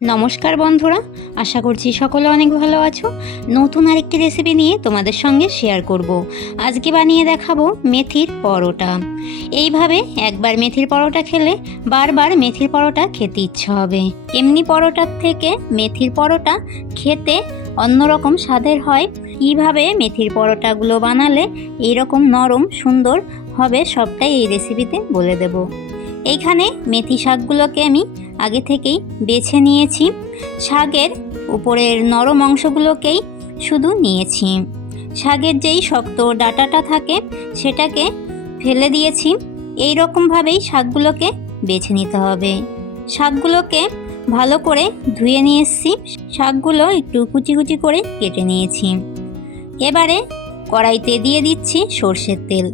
নমস্কার বন্ধুরা, আশা করছি সকলে অনেক ভালো আছো। নতুন আরেকটি রেসিপি নিয়ে তোমাদের সঙ্গে শেয়ার করব। আজকে বানিয়ে দেখাবো মেথির পরোটা। এইভাবে একবার মেথির পরোটা খেলে বারবার মেথির পরোটা খেতে ইচ্ছে হবে। এমনি পরোটার থেকে মেথির পরোটা খেতে অন্যরকম স্বাদের হয়। কীভাবে মেথির পরোটাগুলো বানালে এইরকম নরম, সুন্দর হবে সবটাই এই রেসিপিতে বলে দেব। এইখানে মেথি শাকগুলোকে আমি আগে থেকেই বেছে নিয়েছি। শাকের উপরের নরম অংশগুলোকেই শুধু নিয়েছি। শাকের যেই শক্ত ডাটাটা থাকে, সেটাকে ফেলে দিয়েছি। এই রকমভাবেই শাকগুলোকে বেছে নিতে হবে। শাকগুলোকে ভালো করে ধুয়ে নিয়ে এসেছি। শাকগুলো একটু কুচি কুচি করে কেটে নিয়েছি। এবারে কড়াইতে দিয়ে দিচ্ছি সর্ষের তেল।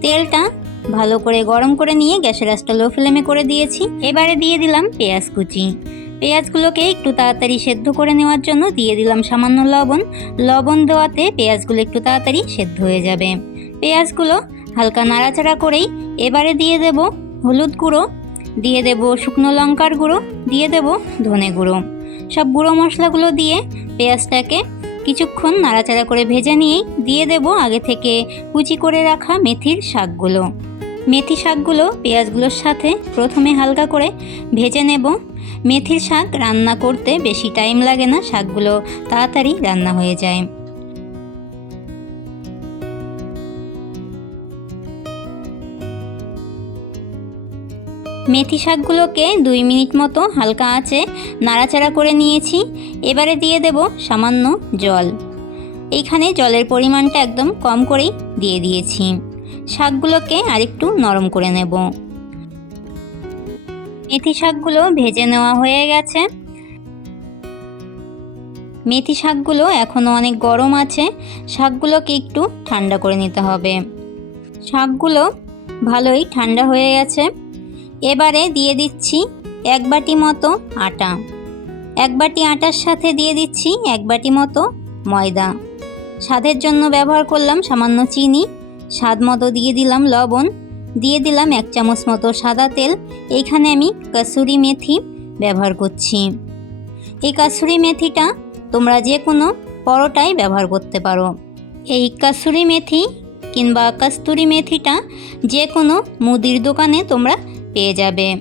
তেলটা ভালো করে গরম করে নিয়ে গ্যাসের আঁচটা লো ফ্লেমে করে দিয়েছি। এবারে দিয়ে দিলাম পেঁয়াজ কুচি। পেঁয়াজগুলোকে একটু তাড়াতাড়ি সেদ্ধ করে নেওয়ার জন্য দিয়ে দিলাম সামান্য লবণ। লবণ দেওয়াতে পেঁয়াজগুলো একটু তাড়াতাড়ি সেদ্ধ হয়ে যাবে। পেঁয়াজগুলো হালকা নাড়াচাড়া করেই এবারে দিয়ে দেব হলুদ গুঁড়ো, দিয়ে দেব শুকনো লঙ্কার গুঁড়ো, দিয়ে দেব ধনে গুঁড়ো। সব গুঁড়ো মশলাগুলো দিয়ে পেঁয়াজটাকে কিছুক্ষণ নাড়াচাড়া করে ভেজে নিয়েই দিয়ে দেব আগে থেকে কুচি করে রাখা মেথির শাকগুলো। মেথি শাকগুলো পেঁয়াজগুলোর সাথে প্রথমে হালকা করে ভেজে নেব। মেথির শাক রান্না করতে বেশি টাইম লাগে না, শাকগুলো তাড়াতাড়ি রান্না হয়ে যায়। মেথি শাকগুলোকে দুই মিনিট মতো হালকা আঁচে নাড়াচাড়া করে নিয়েছি। এবারে দিয়ে দেব সামান্য জল। এইখানে জলের পরিমাণটা একদম কম করেই দিয়ে দিয়েছি। শাকগুলোকে আরেকটু নরম করে নেব। মেথি শাকগুলো ভেজে নেওয়া হয়ে গেছে। মেথি শাকগুলো এখনও অনেক গরম আছে, শাকগুলোকে একটু ঠান্ডা করে নিতে হবে। শাকগুলো ভালোই ঠান্ডা হয়ে গেছে। এবারে দিয়ে দিচ্ছি এক বাটি মতো আটা। এক বাটি আটার সাথে দিয়ে দিচ্ছি এক বাটি মতো ময়দা। স্বাদের জন্য ব্যবহার করলাম সামান্য চিনি। স্বাদ মতো দিয়ে দিলাম লবণ। দিয়ে দিলাম এক চামচ মতো সাদা তেল। এইখানে আমি কাসুরি মেথি ব্যবহার করছি। এই কাসুরি মেথিটা তোমরা যে কোনো পরোটায় ব্যবহার করতে পারো। এই কাসুরি মেথি কিংবা কস্তুরি মেথিটা যে কোনো মুদির দোকানে তোমরা পেয়ে যাবে।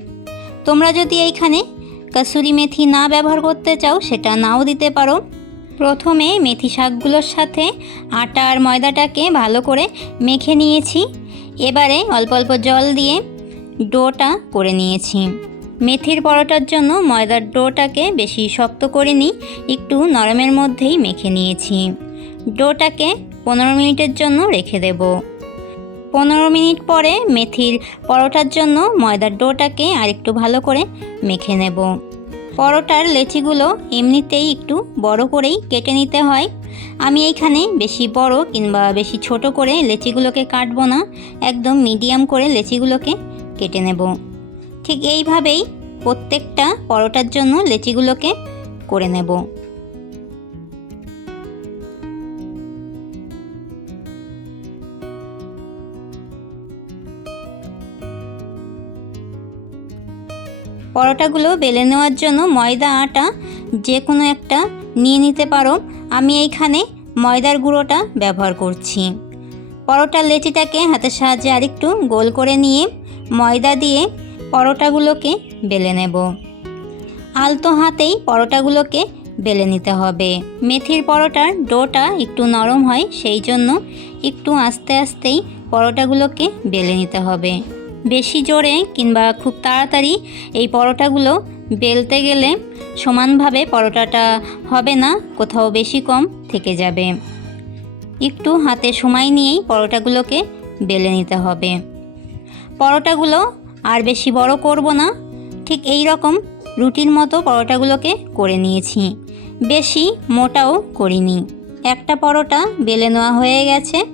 তোমরা যদি এইখানে কাসুরি মেথি না ব্যবহার করতে চাও, সেটা নাও দিতে পারো। প্রথমে মেথি শাকগুলোর সাথে আটা আর ময়দাটাকে ভালো করে মেখে নিয়েছি। এবারে অল্প অল্প জল দিয়ে ডোটা করে নিয়েছি। মেথির পরোটার জন্য ময়দার ডোটাকে বেশি শক্ত করিনি একটু নরমের মধ্যেই মেখে নিয়েছি। ডোটাকে পনেরো মিনিটের জন্য রেখে দেব। পনেরো মিনিট পরে মেথির পরোটার জন্য ময়দার ডোটাকে আরেকটু ভালো করে মেখে নেব। পরোটার লেচিগুলো এমনিতেই একটু বড় করেই কেটে নিতে হয়। আমি এইখানে বেশি বড় কিংবা বেশি ছোট করে লেচিগুলোকে কাটব না, একদম মিডিয়াম করে লেচিগুলোকে কেটে নেব। ঠিক এইভাবেই প্রত্যেকটা পরোটার জন্য লেচিগুলোকে করে নেব। পরোটাগুলো বেলে নেওয়ার জন্য ময়দা আটা যে কোনো একটা নিয়ে নিতে পারো। আমি এইখানে ময়দার গুঁড়োটা ব্যবহার করছি। পরোটার লেচিটাকে হাতের সাহায্যে আরেকটু গোল করে নিয়ে ময়দা দিয়ে পরোটাগুলোকে বেলে নেব। আলতো হাতেই পরোটাগুলোকে বেলে নিতে হবে। মেথির পরোটার ডোটা একটু নরম হয়, সেই জন্য একটু আস্তে আস্তেই পরোটাগুলোকে বেলে নিতে হবে। বেশি জোরে কিংবা খুব তাড়াতাড়ি এই পরোটাগুলো বেলতে গেলে সমানভাবে পরোটাটা হবে না, কোথাও বেশি কম থেকে যাবে। একটু হাতে সময় নিয়েই পরোটাগুলোকে বেলে নিতে হবে। পরোটাগুলো আর বেশি বড় করব না, ঠিক এই রকম রুটির মতো পরোটাগুলোকে করে নিয়েছি। বেশি মোটাও করিনি। একটা পরোটা বেলে নেওয়া হয়ে গেছে।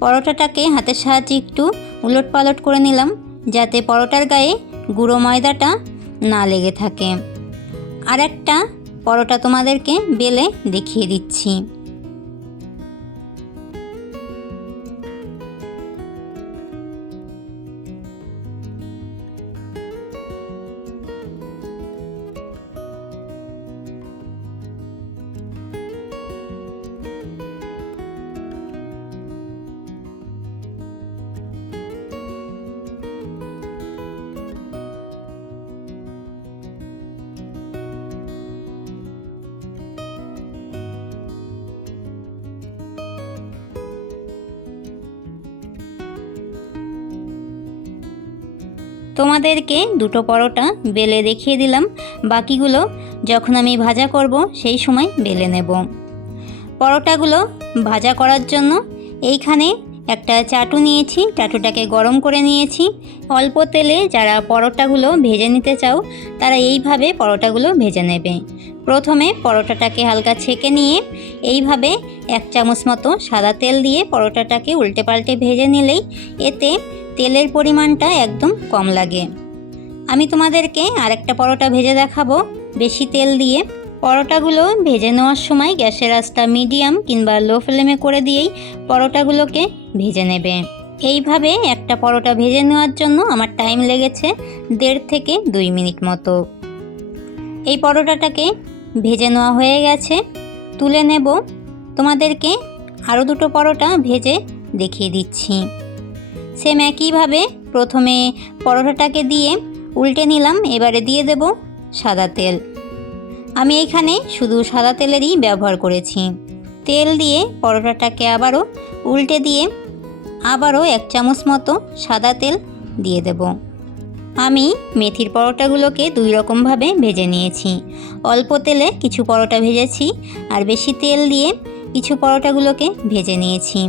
পরোটাটাকে হাতের সাহায্যে একটু উলট পালট করে নিলাম। যাতে পরোটার গায়ে গুঁড়ো ময়দাটা না লেগে থাকে। আর একটা পরোটা তোমাদেরকে বেলে দেখিয়ে দিচ্ছি। তোমাদেরকে দুটো পরোটা বেলে দেখিয়ে দিলাম। বাকিগুলো যখন আমি ভাজা করব, সেই সময় বেলে নেব। পরোটাগুলো ভাজা করার জন্য এইখানে একটা চাটু নিয়েছি, চাটুটাকে গরম করে নিয়েছি। অল্প তেলে যারা পরোটাগুলো ভেজে নিতে চাও, তারা এইভাবে পরোটাগুলো ভেজে নেবে। প্রথমে পরোটাটাকে হালকা ছেঁকে নিয়ে এইভাবে এক চামচ মতো সাদা তেল দিয়ে পরোটাটাকে উল্টে পাল্টে ভেজে নিলেই এতে তেলের পরিমাণটা একদম কম লাগে। আমি তোমাদেরকে আরেকটা পরোটা ভেজে দেখাবো। বেশি তেল দিয়ে পরোটাগুলো ভেজে নেওয়ার সময় গ্যাসের আঁচটা মিডিয়াম কিংবা লো ফ্লেমে করে দিয়েই পরোটাগুলোকে ভেজে নেবে। এইভাবে একটা পরোটা ভেজে নেওয়ার জন্য আমার টাইম লেগেছে দেড় থেকে দুই মিনিট মতো। এই পরোটাটাকে ভেজে নেওয়া হয়ে গেছে। তুলে নেব। তোমাদেরকে আরও দুটো পরোটা ভেজে দেখিয়ে দিচ্ছি। সেম একইভাবে প্রথমে পরোটাটাকে দিয়ে উল্টে নিলাম, এবারে দিয়ে দেব সাদা তেল। আমি এখানে শুধু সাদা তেলেরই ব্যবহার করেছি। তেল দিয়ে পরোটাটাকে আবারও উল্টে দিয়ে আবারও এক চামচ মতো সাদা তেল দিয়ে দেব। আমি মেথির পরোটাগুলোকে দুই রকমভাবে ভেজে নিয়েছি। অল্প তেলে কিছু পরোটা ভেজেছি আর বেশি তেল দিয়ে কিছু পরোটাগুলোকে ভেজে নিয়েছি।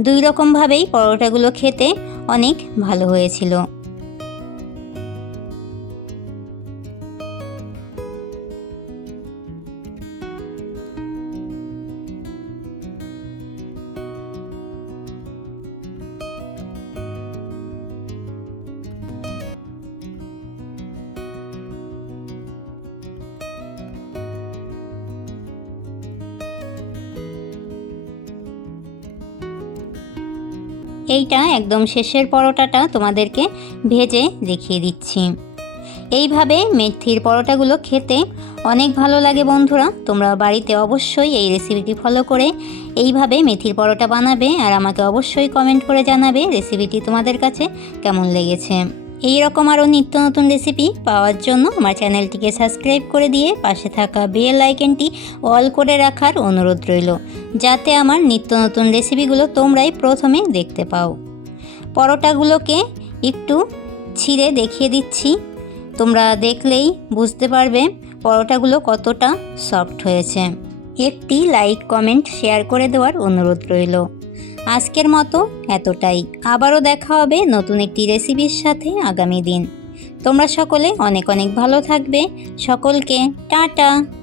দুই রকমভাবেই পরোটাগুলো খেতে অনেক ভালো হয়েছিল। এইটা একদম শেষের পরোটাটা তোমাদেরকে ভেজে দেখিয়ে দিচ্ছি। এইভাবে মেথির পরোটাগুলো খেতে অনেক ভালো লাগে বন্ধুরা। তোমরা বাড়িতে অবশ্যই এই রেসিপিটি ফলো করে এইভাবে মেথির পরোটা বানাবে আর আমাকে অবশ্যই কমেন্ট করে জানাবে রেসিপিটি তোমাদের কাছে কেমন লেগেছে। এই রকম আরও নিত্য নতুন রেসিপি পাওয়ার জন্য আমার চ্যানেলটিকে সাবস্ক্রাইব করে দিয়ে পাশে থাকা বেল আইকনটি অল করে রাখার অনুরোধ রইল, যাতে আমার নিত্য নতুন রেসিপিগুলো তোমরাই প্রথমে দেখতে পাও। পরোটাগুলোকে একটু ছিঁড়ে দেখিয়ে দিচ্ছি। তোমরা দেখলেই বুঝতে পারবে পরোটাগুলো কতটা সফট হয়েছে। একটি লাইক কমেন্ট শেয়ার করে দেওয়ার অনুরোধ রইল। আজকের মতো এতটাই। আবারও দেখা হবে নতুন একটি রেসিপির সাথে আগামী দিন। তোমরা সকলে অনেক অনেক ভালো থাকবে। সকলকে টাটা।